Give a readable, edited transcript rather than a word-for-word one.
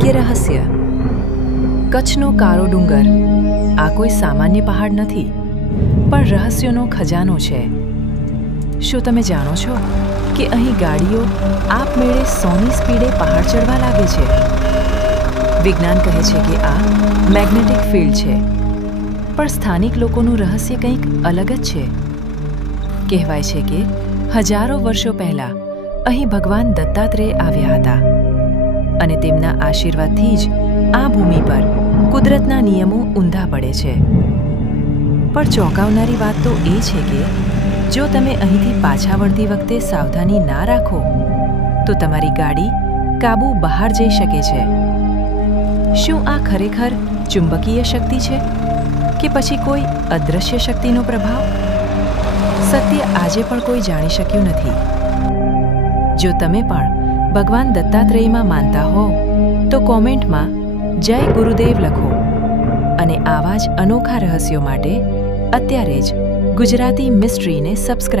અશક્ય રહસ્ય. કચ્છનો કાળો ડુંગર આ કોઈ સામાન્ય પહાડ નથી, પણ રહસ્યોનો ખજાનો છે. શું તમે જાણો છો કે અહીં ગાડીઓ આપમેળે 100ની સ્પીડે પહાડ ચડવા લાગે છે? વિજ્ઞાન કહે છે કે આ મેગ્નેટિક ફિલ્ડ છે, પણ સ્થાનિક લોકોનું રહસ્ય કંઈક અલગ જ છે. કહેવાય છે કે હજારો વર્ષો પહેલાં અહીં ભગવાન દત્તાત્રેય આવ્યા હતા અને તેમના આશીર્વાદથી જ આ ભૂમિ પર કુદરતના નિયમો ઊંધા પડે છે. પણ ચોંકાવનારી વાત તો એ છે કે જો તમે અહીંથી પાછા વળતી વખતે સાવધાની ના રાખો તો તમારી ગાડી કાબુ બહાર જઈ શકે છે. શું આ ખરેખર ચુંબકીય શક્તિ છે કે પછી કોઈ અદૃશ્ય શક્તિનો પ્રભાવ? સત્ય આજે પણ કોઈ જાણી શક્યું નથી. જો તમે પણ ભગવાન દત્તાત્રેયમાં માનતા હો તો કોમેન્ટમાં જય ગુરુદેવ લખો અને આવા જ અનોખા રહસ્યો માટે અત્યારે જ ગુજરાતી મિસ્ટ્રીને સબસ્ક્રાઇબ